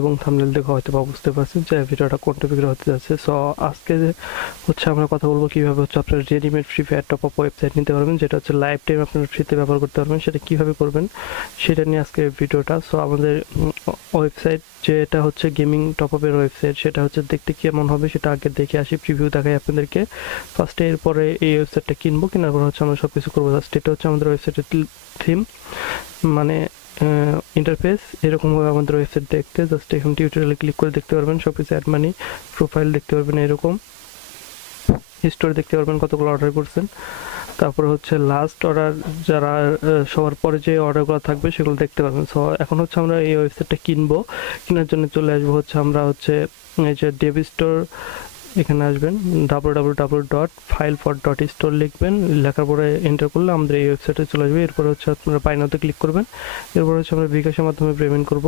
এবং থাম্বনেল দেখে হয়তো বা বুঝতে পারছেন যে ভিডিওটা কোন টপিকের হতে যাচ্ছে। সো আজকে হচ্ছে আমরা কথা বলবো কিভাবে হচ্ছে আপনারা readymade free fire top up website নিতে পারবেন, যেটা হচ্ছে লাইফ টাইম আপনারা ফ্রিতে ব্যবহার করতে পারবেন। সেটা কিভাবে করবেন সেটা নিয়ে আজকে ভিডিওটা। সো আমাদের ওয়েবসাইট যেটা হচ্ছে গেমিং টপ আপের ওয়েবসাইট, সেটা হচ্ছে দেখতে কেমন হবে সেটা আগে দেখে আসি, প্রিভিউ দেখাই আপনাদেরকে ফার্স্টে। এরপরে এই ওয়েবসাইটটা কিনবো, কেনার পর হচ্ছে আমরা সব কিছু করবো। জাস্ট এটা হচ্ছে আমাদের ওয়েবসাইটের থিম, মানে ইন্টারফেস এরকমভাবে আমাদের ওয়েবসাইট দেখতে। জাস্ট এখন টিউটোরিয়ালে ক্লিক করে দেখতে পারবেন সব কিছু, অ্যাড মানি, প্রোফাইল দেখতে পারবেন, এরকম হিস্টোরি দেখতে পারবেন কতগুলো অর্ডার করছেন। তারপরে হচ্ছে লাস্ট অর্ডার যারা সবার পরে যে অর্ডারগুলো থাকবে সেগুলো দেখতে পারবেন। সো এখন হচ্ছে আমরা এই ওয়েবসাইটটা কিনবো, কেনার জন্য চলে আসবো হচ্ছে আমরা হচ্ছে এই যে ডেভ স্টোর, এখানে আসবেন www.filefor.store লিখবেন, লেখার পরে এন্টার করলে আমাদের এই ওয়েবসাইটে চলে আসবে। এরপরে হচ্ছে আপনারা বাই নাওতে ক্লিক করবেন। এরপর হচ্ছে আমরা বিকাশের মাধ্যমে পেমেন্ট করব।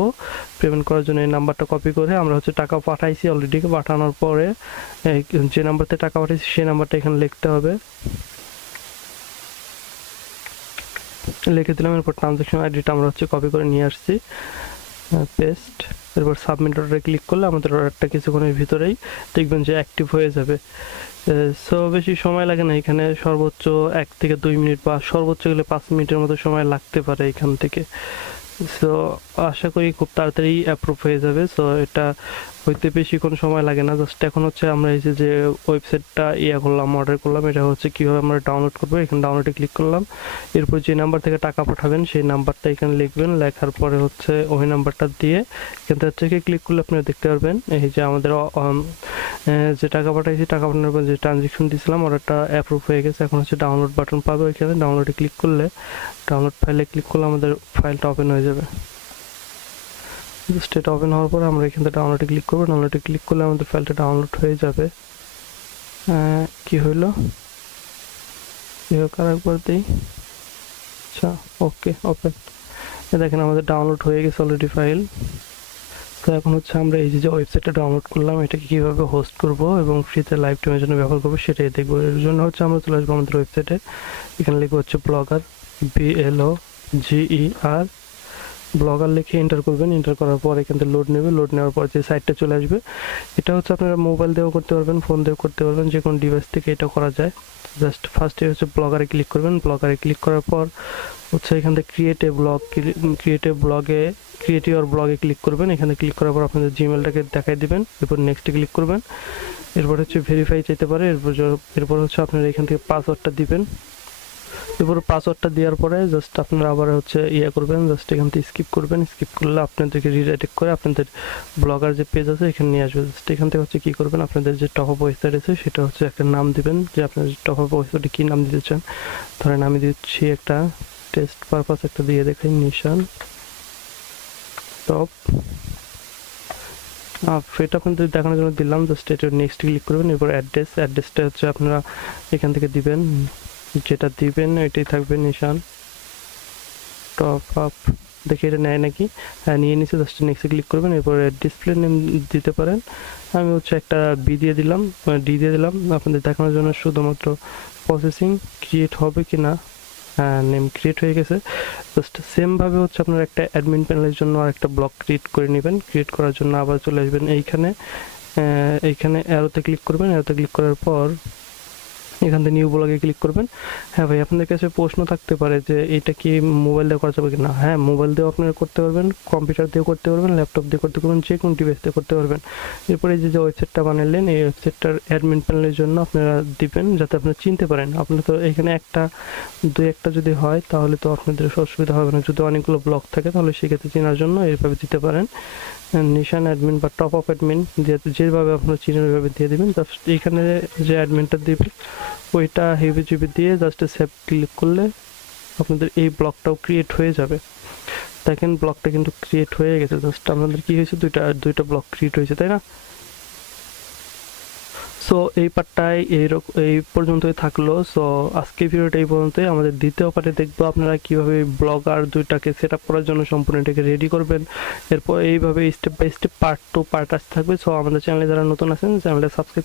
পেমেন্ট করার জন্য এই নাম্বারটা কপি করে আমরা হচ্ছে টাকা পাঠাইছি অলরেডি, পাঠানোর পরে যে নাম্বারতে টাকা পাঠাইছি সেই নাম্বারটা এখানে লিখতে হবে, লিখে দিলাম। এরপর ট্রানজ্যাকশন আইডিটা আমরা হচ্ছে কপি করে নিয়ে আসছি, পেস্ট। এরপর সাবমিট অর্ডারে ক্লিক করলে আমাদের অর্ডারটা কিছুক্ষণের ভিতরেই দেখবেন যে অ্যাক্টিভ হয়ে যাবে। সো বেশি সময় লাগে না, এখানে সর্বোচ্চ 1 থেকে 2 মিনিট বা সর্বোচ্চ গেলে 5 মিনিটের মতো সময় লাগতে পারে এখান থেকে। সো আশা করি খুব তাড়াতাড়ি অ্যাপ্রুভ হয়ে যাবে। সো এটা হইতে বেশিক্ষণ সময় লাগে না। জাস্ট এখন হচ্ছে আমরা এই যে ওয়েবসাইটটা করলাম, অর্ডার করলাম, এটা হচ্ছে কীভাবে আমরা ডাউনলোড করবো, এখানে ডাউনলোডে ক্লিক করলাম। এরপর যে নাম্বার থেকে টাকা পাঠাবেন সেই নাম্বারটা এখানে লিখবেন, লেখার পরে হচ্ছে ওই নাম্বারটা দিয়ে এখান থেকে ক্লিক করলে আপনারা দেখতে পারবেন এই যে আমাদের যে টাকা পাঠাইছি, টাকা পাঠানোর পর যে ট্রানজ্যাকশন দিয়েছিলাম অর্ডারটা অ্যাপ্রুভ হয়ে গেছে। এখন হচ্ছে ডাউনলোড বাটন পাবো, এখানে ডাউনলোডে ক্লিক করলে, ডাউনলোড ফাইলে ক্লিক করলে আমাদের ফাইলটা ওপেন হয়ে যাবে। জাস্ট এটা ওপেন হওয়ার পর আমরা এখান থেকে ডাউনলোডে ক্লিক করবো, ডাউনলোডে ক্লিক করলে আমাদের ফাইলটা ডাউনলোড হয়ে যাবে। কি হইলো আরেকবার দিই, আচ্ছা ওকে ওপেন। দেখেন আমাদের ডাউনলোড হয়ে গেছে অলরেডি ফাইল। তো এখন হচ্ছে আমরা এই যে ওয়েবসাইটটা ডাউনলোড করলাম এটাকে কীভাবে হোস্ট করব এবং ফ্রিতে লাইভ টাইমের জন্য ব্যবহার করবো সেটাই দেখবো। এর জন্য হচ্ছে আমরা চলে আসবো আমাদের ওয়েবসাইটে, এখানে লিখবো হচ্ছে ব্লগার, BLOGER, ব্লগার লিখে এন্টার করবেন। এন্টার করার পর এখান থেকে লোড নেবে, লোড নেওয়ার পর যে সাইটটা চলে আসবে। এটা হচ্ছে আপনারা মোবাইল দিয়েও করতে পারবেন, ফোন দিয়েও করতে পারবেন, যে কোনো ডিভাইস থেকে এটা করা যায়। জাস্ট ফার্স্টে হচ্ছে ব্লগারে ক্লিক করবেন, ব্লগারে ক্লিক করার পর হচ্ছে এখান থেকে ক্রিয়েট ইউর ব্লগে ক্লিক করবেন। এখানে ক্লিক করার পর আপনাদের জিমেলটাকে দেখাই দিবেন, এরপর নেক্সটে ক্লিক করবেন। এরপর হচ্ছে ভেরিফাই চাইতে পারে, এরপর হচ্ছে আপনারা এখান থেকে পাসওয়ার্ডটা দিবেন। এরপর পাসওয়ার্ডটা দেওয়ার পরে জাস্ট আপনারা আবার হচ্ছে করবেন, জাস্ট এখান থেকে স্কিপ করবেন। স্কিপ করলে আপনাদেরকে রিডাইরেক্ট করে আপনাদের ব্লগার যে পেজ আছে এখানে নিয়ে আসবে। জাস্ট এখান থেকে হচ্ছে কী করবেন, আপনাদের যে টপ আপ ওয়েবসাইট আছে সেটা হচ্ছে একটা নাম দিবেন, যে আপনাদের টপ আপ ওয়েবসাইটে কী নাম দিতে চান। ধরেন আমি দিচ্ছি একটা টেস্ট পারপাস একটা দিয়ে দেখাই, নিশান টপ এটা আপনাদের দেখানোর জন্য দিলাম। জাস্ট এটা নেক্সট ক্লিক করবেন। এরপর অ্যাড্রেসটা হচ্ছে আপনারা এখান থেকে দিবেন, যেটা দিবেন এটাই থাকবে, নিশান টপ আপ। দেখি এটা নেয় নাকি, হ্যাঁ নিয়ে নিচ্ছে। জাস্ট নেক্সটে ক্লিক করবেন। এরপরে ডিসপ্লে নেম দিতে পারেন, আমি হচ্ছে একটা ডি দিয়ে দিলাম আপনাদের দেখানোর জন্য, শুধুমাত্র প্রসেসিং ক্রিয়েট হবে কি না। হ্যাঁ নেম ক্রিয়েট হয়ে গেছে। জাস্ট সেমভাবে হচ্ছে আপনারা একটা অ্যাডমিন প্যানেলের জন্য আর একটা ব্লক ক্রিয়েট করে নেবেন। ক্রিয়েট করার জন্য আবার চলে আসবেন এইখানে অ্যারোতে ক্লিক করবেন। অ্যারোতে ক্লিক করার পর এখান থেকে নিউ ব্লগে ক্লিক করবেন। হ্যাঁ ভাই, আপনাদের কাছে প্রশ্ন থাকতে পারে যে এটা কি মোবাইল দিয়ে করা যাবে কি না। হ্যাঁ, মোবাইল দিয়েও আপনারা করতে পারবেন, কম্পিউটার দিয়েও করতে পারবেন, ল্যাপটপ দিয়ে করতে পারবেন, যে কোনো ডিভাইস দিয়ে করতে পারবেন। এরপরে যে ওয়েবসাইটটা বানালেন এই ওয়েবসাইটটার অ্যাডমিন প্যানেলের জন্য আপনারা দিবেন, যাতে আপনারা চিনতে পারেন। আপনারা তো এখানে দুই একটা যদি হয় তাহলে তো আপনাদের অসুবিধা হবে না। যদি অনেকগুলো ব্লক থাকে তাহলে সেক্ষেত্রে চেনার জন্য এইভাবে দিতে পারেন, নিশান অ্যাডমিন বা টপ আপ অ্যাডমিন, যেভাবে আপনার চিনেন ওইভাবে দিয়ে দেবেন। জাস্ট এখানে যে অ্যাডমিনটা দিবেন ওইটা হেভি জিবি দিয়ে জাস্ট সেভ ক্লিক করলে আপনাদের এই ব্লকটাও ক্রিয়েট হয়ে যাবে। দেখেন ব্লকটা কিন্তু ক্রিয়েট হয়ে গেছে। জাস্ট আপনাদের কি হয়েছে, দুইটা ব্লক ক্রিয়েট হয়েছে, তাই না? সো এই পার্টটাই এই পর্যন্তই থাকলো। সো আজকে ভিডিওটা এই পর্যন্তই। আমাদের দ্বিতীয় পার্টে দেখবো আপনারা কীভাবে ব্লগার দুইটাকে সেট আপ করার জন্য সম্পূর্ণ এটাকে রেডি করবেন। এরপর এইভাবে স্টেপ বাই স্টেপ পার্ট 2 আসতে থাকবে। সো আমাদের চ্যানেলে যারা নতুন আছেন চ্যানেলটা সাবস্ক্রাইব